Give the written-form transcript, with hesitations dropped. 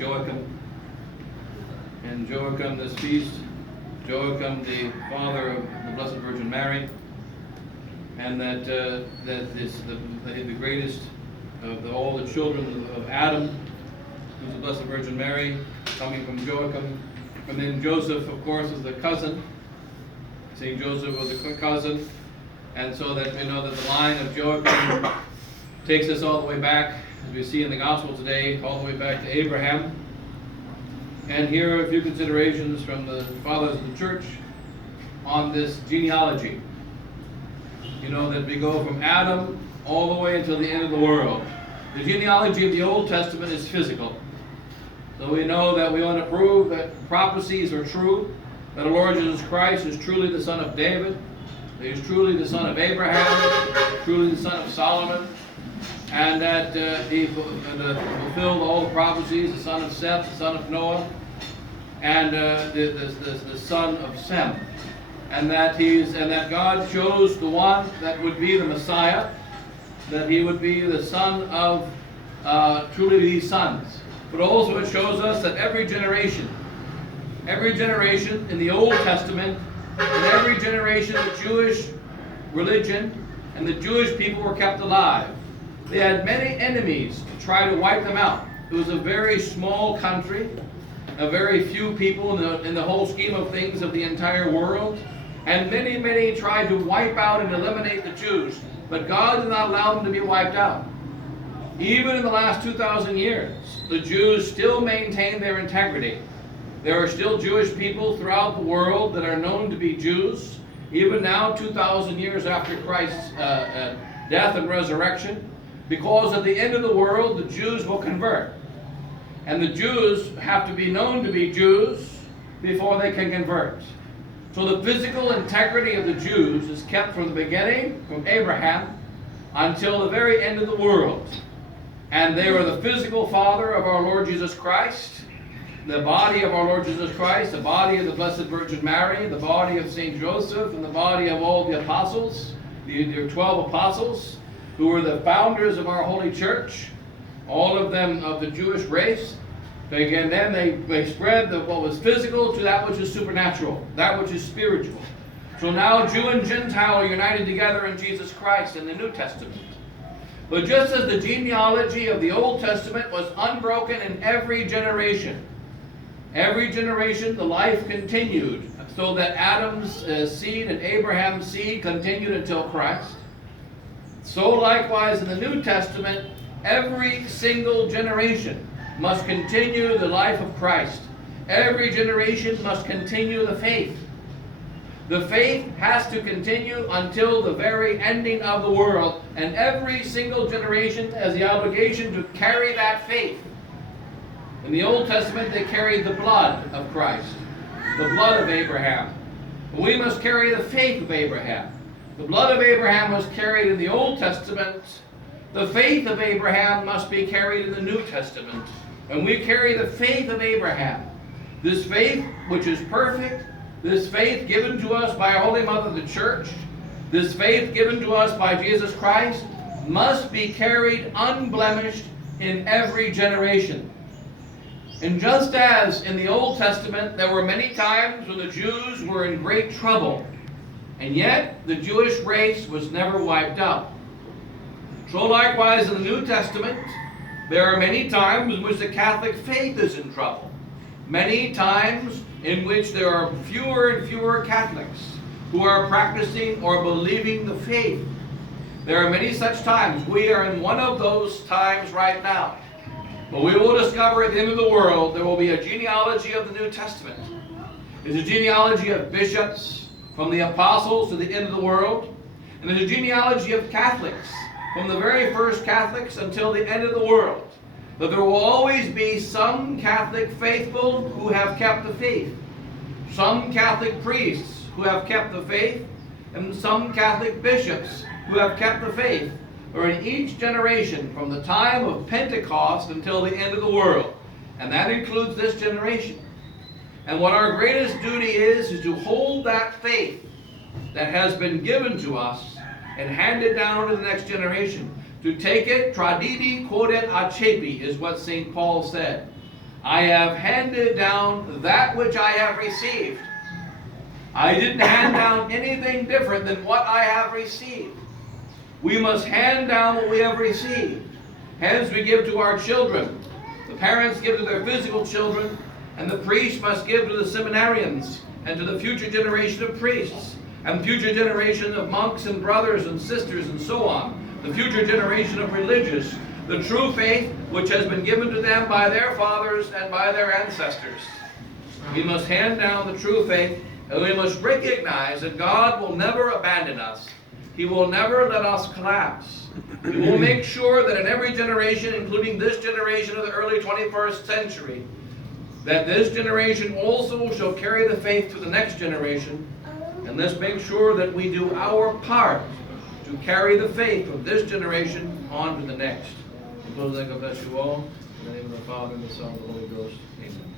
Joachim. And Joachim, this feast, Joachim, the father of the Blessed Virgin Mary, and that is the greatest of all the children of Adam, who's the Blessed Virgin Mary, coming from Joachim. And then Joseph, of course, is the cousin. St. Joseph was a cousin. And so that we know that the line of Joachim takes us all the way back, as we see in the Gospel today, all the way back to Abraham. And here are a few considerations from the fathers of the church on this genealogy. You know that we go from Adam all the way until the end of the world. The genealogy of the Old Testament is physical. So we know that we want to prove that prophecies are true, that our Lord Jesus Christ is truly the son of David, that he is truly the son of Abraham, truly the son of Solomon, and that he fulfilled all the prophecies, the son of Seth, the son of Noah, and the son of Sem. And that God chose the one that would be the Messiah, that he would be the son of truly these sons. But also it shows us that every generation in the Old Testament, in every generation the Jewish religion and the Jewish people were kept alive. They had many enemies to try to wipe them out. It was a very small country, a very few people in the whole scheme of things of the entire world. And many tried to wipe out and eliminate the Jews. But God did not allow them to be wiped out. Even in the last 2,000 years, the Jews still maintain their integrity. There are still Jewish people throughout the world that are known to be Jews, even now 2,000 years after Christ's death and resurrection, because at the end of the world the Jews will convert. And the Jews have to be known to be Jews before they can convert. So the physical integrity of the Jews is kept from the beginning, from Abraham, until the very end of the world. And they were the physical father of our Lord Jesus Christ, the body of our Lord Jesus Christ, the body of the Blessed Virgin Mary, the body of St. Joseph, and the body of all the apostles, the 12 apostles, who were the founders of our Holy Church, all of them of the Jewish race. Again, then they spread what was physical to that which is supernatural, that which is spiritual. So now Jew and Gentile are united together in Jesus Christ in the New Testament. But just as the genealogy of the Old Testament was unbroken in every generation the life continued, so that Adam's seed and Abraham's seed continued until Christ. So likewise in the New Testament, every single generation must continue the life of Christ. Every generation must continue the faith. The faith has to continue until the very ending of the world, and every single generation has the obligation to carry that faith. In the Old Testament, they carried the blood of Christ, the blood of Abraham. We must carry the faith of Abraham. The blood of Abraham was carried in the Old Testament. The faith of Abraham must be carried in the New Testament. And we carry the faith of Abraham. This faith, which is perfect, this faith given to us by our Holy Mother, the Church, this faith given to us by Jesus Christ, must be carried unblemished in every generation. And just as in the Old Testament there were many times when the Jews were in great trouble, and yet the Jewish race was never wiped out. So likewise in the New Testament, there are many times in which the Catholic faith is in trouble. Many times in which there are fewer and fewer Catholics who are practicing or believing the faith. There are many such times. We are in one of those times right now. But we will discover at the end of the world there will be a genealogy of the New Testament. It's a genealogy of bishops from the apostles to the end of the world. And there's a genealogy of Catholics from the very first Catholics until the end of the world. But there will always be some Catholic faithful who have kept the faith, some Catholic priests who have kept the faith, and some Catholic bishops who have kept the faith, or in each generation from the time of Pentecost until the end of the world. And that includes this generation. And what our greatest duty is to hold that faith that has been given to us and handed down to the next generation. To take it, tradidi quodet accepi, is what St. Paul said. I have handed down that which I have received. I didn't hand down anything different than what I have received. We must hand down what we have received. Hence we give to our children. The parents give to their physical children, and the priest must give to the seminarians and to the future generation of priests, and future generation of monks and brothers and sisters and so on. The future generation of religious, the true faith which has been given to them by their fathers and by their ancestors. We must hand down the true faith, and we must recognize that God will never abandon us. He will never let us collapse. He will make sure that in every generation, including this generation of the early 21st century, that this generation also shall carry the faith to the next generation. And let's make sure that we do our part to carry the faith of this generation on to the next. In closing, God bless you all. In the name of the Father, and the Son, and the Holy Ghost. Amen.